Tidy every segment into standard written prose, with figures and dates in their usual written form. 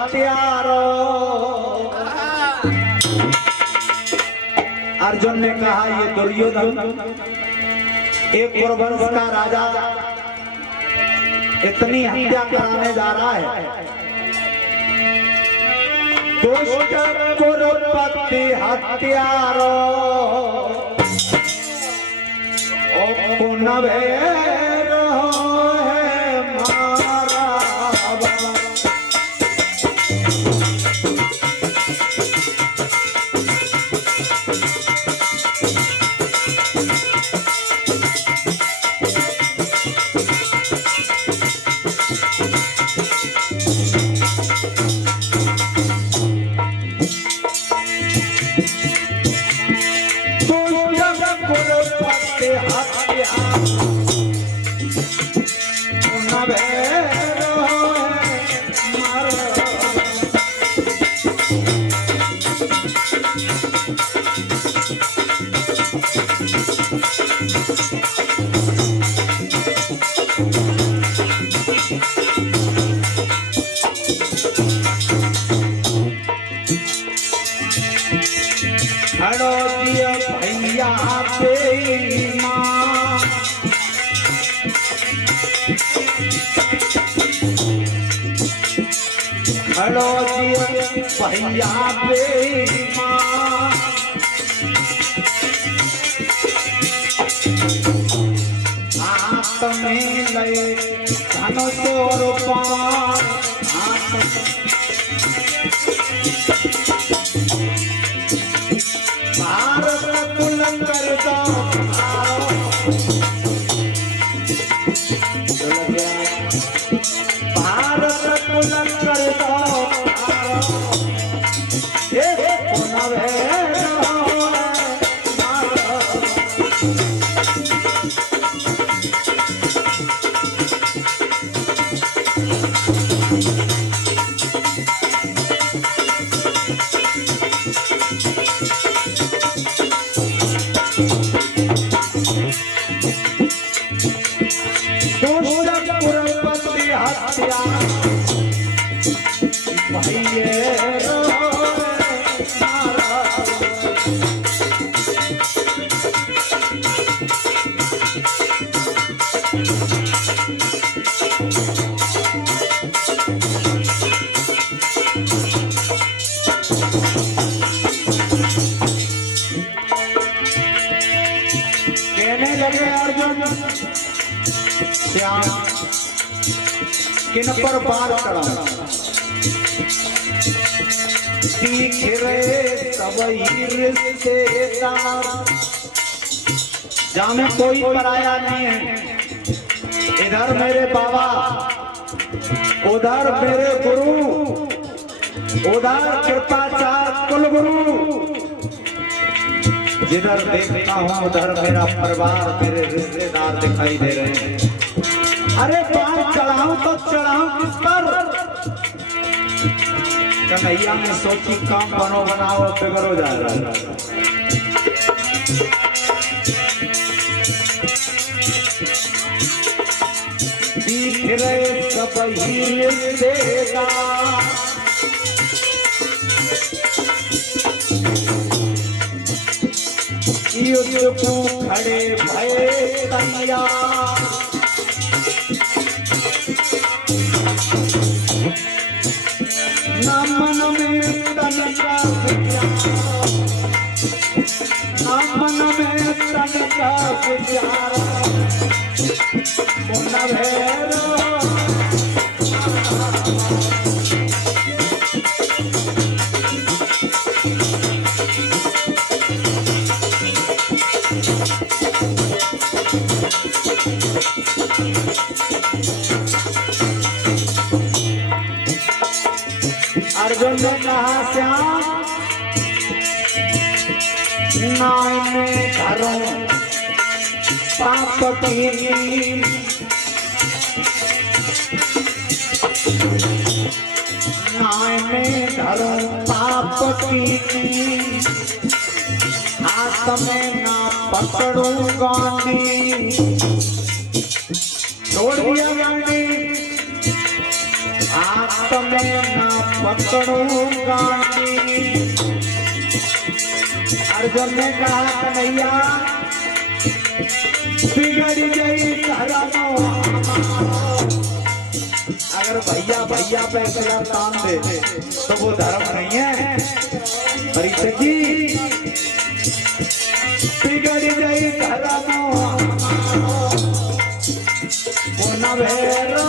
हत्यारो। अर्जुन ने कहा ये दुर्योधन एक कुरुवंश का राजा इतनी हत्या कराने जा रहा है। दुष्ट कुरुपति हत्यारो पुनः भैया खड़ो भैया हाथ में ले धनुष और पान भारत कुल कर दो भारत कुल कर दो कहने लगे अर्जुन श्याम किन पर बार चढ़ा दिख रहे सब रिश्तेदार जाने कोई पराया नहीं है। इधर मेरे बाबा उधर मेरे गुरु उधर कृपाचार्य कुलगुरु जिधर देखता हूँ उधर मेरा परिवार मेरे रिश्तेदार दिखाई दे रहे हैं। अरे बार चढ़ाऊं तो चढ़ाऊं किस पर? कन्हैया ने सोची काम बनो बनाओ बिगड़ो जा रहा है। दिख रहे सब ही रिश्तेदार युद्ध को खड़े भय तैयार न मन में तनिका न मन में तनिका विचार पुनः भैरो अर्जुन ने कहा श्याम नाय में धरो पाप की नाय में धरो पाप की हाथ में ना पकड़ू गांधी छोड़ दिया गांधी हाथ में ना पकड़ू गांधी। अर्जुन ने कहा कन्हैया बिगड़ गई धर्म। अगर भैया भैया पे इतना तान दे तो वो धर्म नहीं है। परीक्षित जी बिगड़ गई धर्म वो न भेरो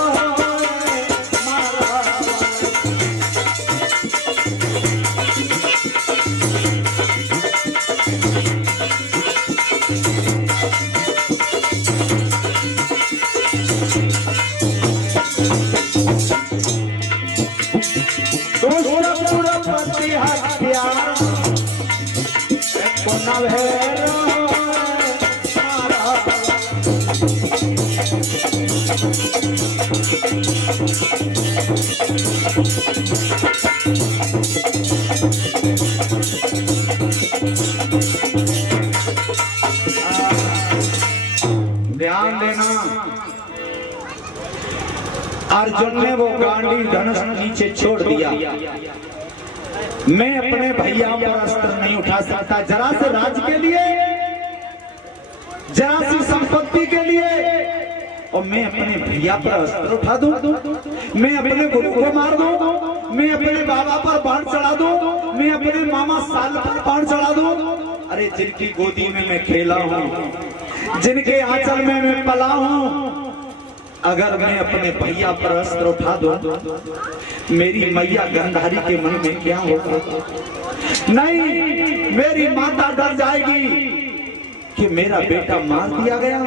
ध्यान देना। अर्जुन ने वो गांडी धनुष नीचे छोड़ दिया। मैं अपने भैया पर अस्त्र नहीं उठा सकता। जरा से राज के लिए, जरा सी संपत्ति के लिए, और मैं अपने भैया पर अस्त्र उठा दूं, मैं अपने गुरु को मार दूं, मैं अपने बाबा पर बाण चढ़ा दूं, मैं अपने मामा साल पर बाण चढ़ा दूं। अरे जिनकी गोदी में मैं खेला हूं, जिनके आंचल में मैं पला हूं, अगर मैं अपने भैया पर अस्त्र उठा दूं, मेरी मैया गंधारी के मन में क्या होगा? नहीं, मेरी माता डर जाएगी कि मेरा बेटा मार दिया गया।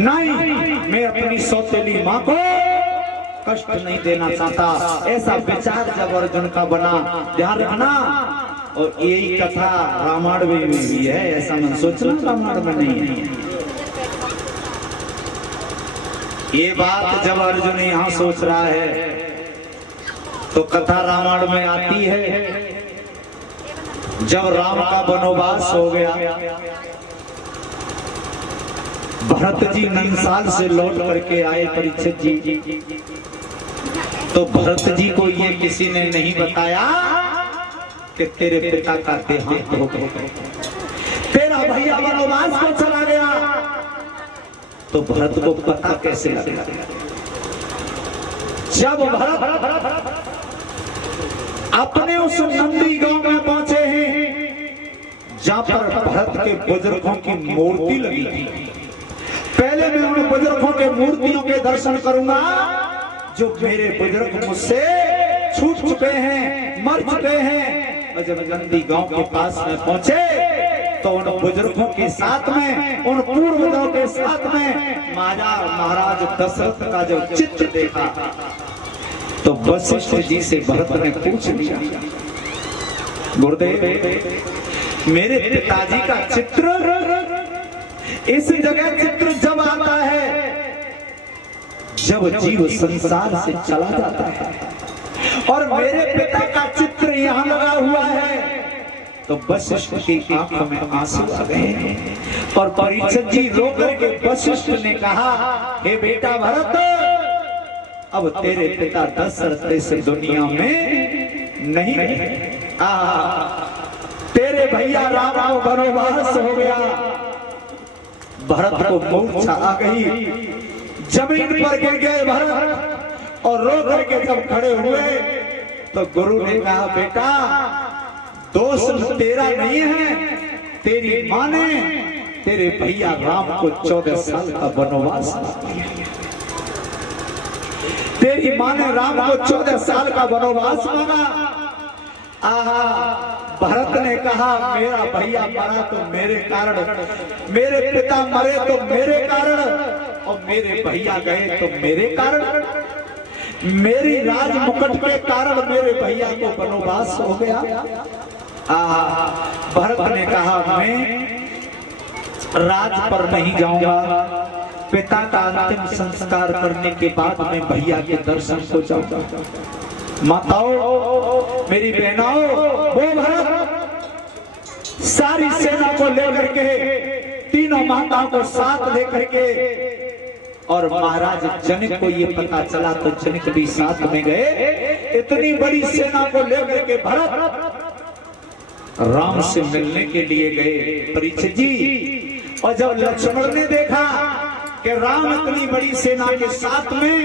नहीं, मैं अपनी सौतेली माँ को कष्ट नहीं देना चाहता। ऐसा विचार जब अर्जुन का बना, ध्यान रखना। और यही कथा रामायण में भी है, ऐसा मन सोचना रामायण में नहीं है। ये बात जब अर्जुन यहाँ सोच रहा है तो कथा रामायण में आती है। जब राम का वनवास हो गया, भरत जी नंसाल से लौट करके आए परीक्षित जी, तो भरत जी को ये किसी ने नहीं बताया कि तेरे पिता का देहांत हो गया, तेरा भैया वनवास को चला गया। तो भरत को पता कैसे लगा? जब भरत अपने उस नंदी गांव में पहुंचे हैं जहां पर भरत के बुजुर्गों की मूर्ति लगी थी। पहले मैं उन बुजुर्गों के मूर्तियों के दर्शन करूंगा जो मेरे बुजुर्ग मुझसे छूट चुके हैं, मर चुके हैं। और जब नंदी गांव के पास में पहुंचे तो उन बुजुर्गों के साथ में, उन पूर्वजों के साथ में महाराज दशरथ का जब चित्र देखा तो वशिष्ठ जी से भरत ने पूछ लिया, गुरुदेव मेरे पिताजी का चित्र, इस जगह चित्र जब आता है जब जीव संसार से चला जाता है, और मेरे पिता का चित्र यहाँ लगा हुआ है। तो वशिष्ठ की आंखों में आंसू आ गए और परीक्षित जी रो करके वशिष्ठ ने कहा, हे बेटा भरत, अब तेरे पिता दशरथ इस दुनिया में नहीं रहे। तेरे भैया राम को वनवास हो गया। भरत को मूर्छा आ गई, जमीन पर गिर गए भरत, और रो करके जब खड़े हुए तो गुरु ने कहा, बेटा दोष तेरा नहीं है, तेरी माँ ने तेरे भैया राम को 14 साल का वनवास दिया। तेरी माँ ने राम को 14 साल का वनवास मांगा। आहा, भरत ने कहा मेरा भैया मरा तो मेरे कारण, मेरे पिता मरे तो मेरे कारण, और मेरे भैया गए तो मेरे कारण, मेरी राज मुकुट के कारण मेरे भैया को वनवास हो गया। भरत ने कहा मैं राज पर नहीं जाऊंगा, पिता का अंतिम संस्कार करने के बाद मैं भैया के दर्शन को जाऊंगा। माताओं, मेरी बहनाओं, वो भरत सारी सेना को लेकर के, तीनों माताओं को साथ लेकर के, और महाराज जनक को ये पता चला तो जनक भी साथ में गए। इतनी बड़ी सेना को लेकर के भरत राम से मिलने के लिए गए परीक्षित जी। और जब लक्ष्मण ने देखा कि राम इतनी बड़ी सेना के साथ में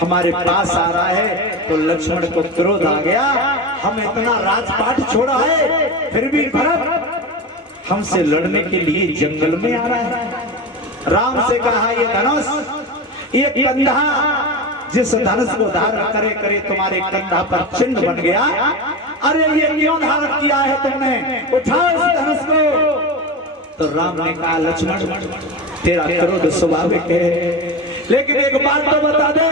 हमारे पास आ रहा है तो लक्ष्मण को क्रोध आ गया। हम इतना राजपाट छोड़ा है फिर भी भरत हमसे लड़ने के लिए जंगल में आ रहा है। राम से कहा ये धनुष, ये कंधा जिस धनुष को धारण करे करे तुम्हारे कंधा पर चिन्ह बन गया। अरे ये क्यों धारण किया है तुमने, उठाओ इस धनुष को। तो राम ने कहा लक्ष्मण तेरा क्रोध स्वाभाविक है, लेकिन एक बात तो बता दे,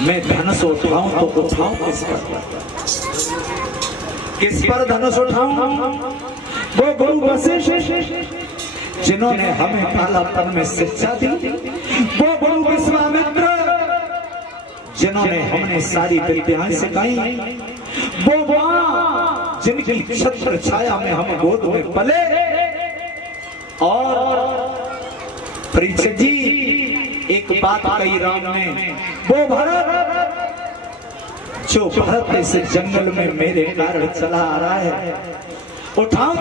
मैं धनुष उठाऊं तो उठाऊं किस पर, किस पर धनुष उठाऊं? वो गुरु वशिष्ठ जिन्होंने हमें कालापन में शिक्षा दी, वो गुरु विश्वामित्र जिन्होंने हमने सारी विद्याएं सिखाई, वो मां जिनकी छत्र छाया में हम गोद में पले। और परीक्षित जी एक बात कही राम ने, वो भरत जो भरत इस जंगल में मेरे कारण चला आ रहा है, उठाओ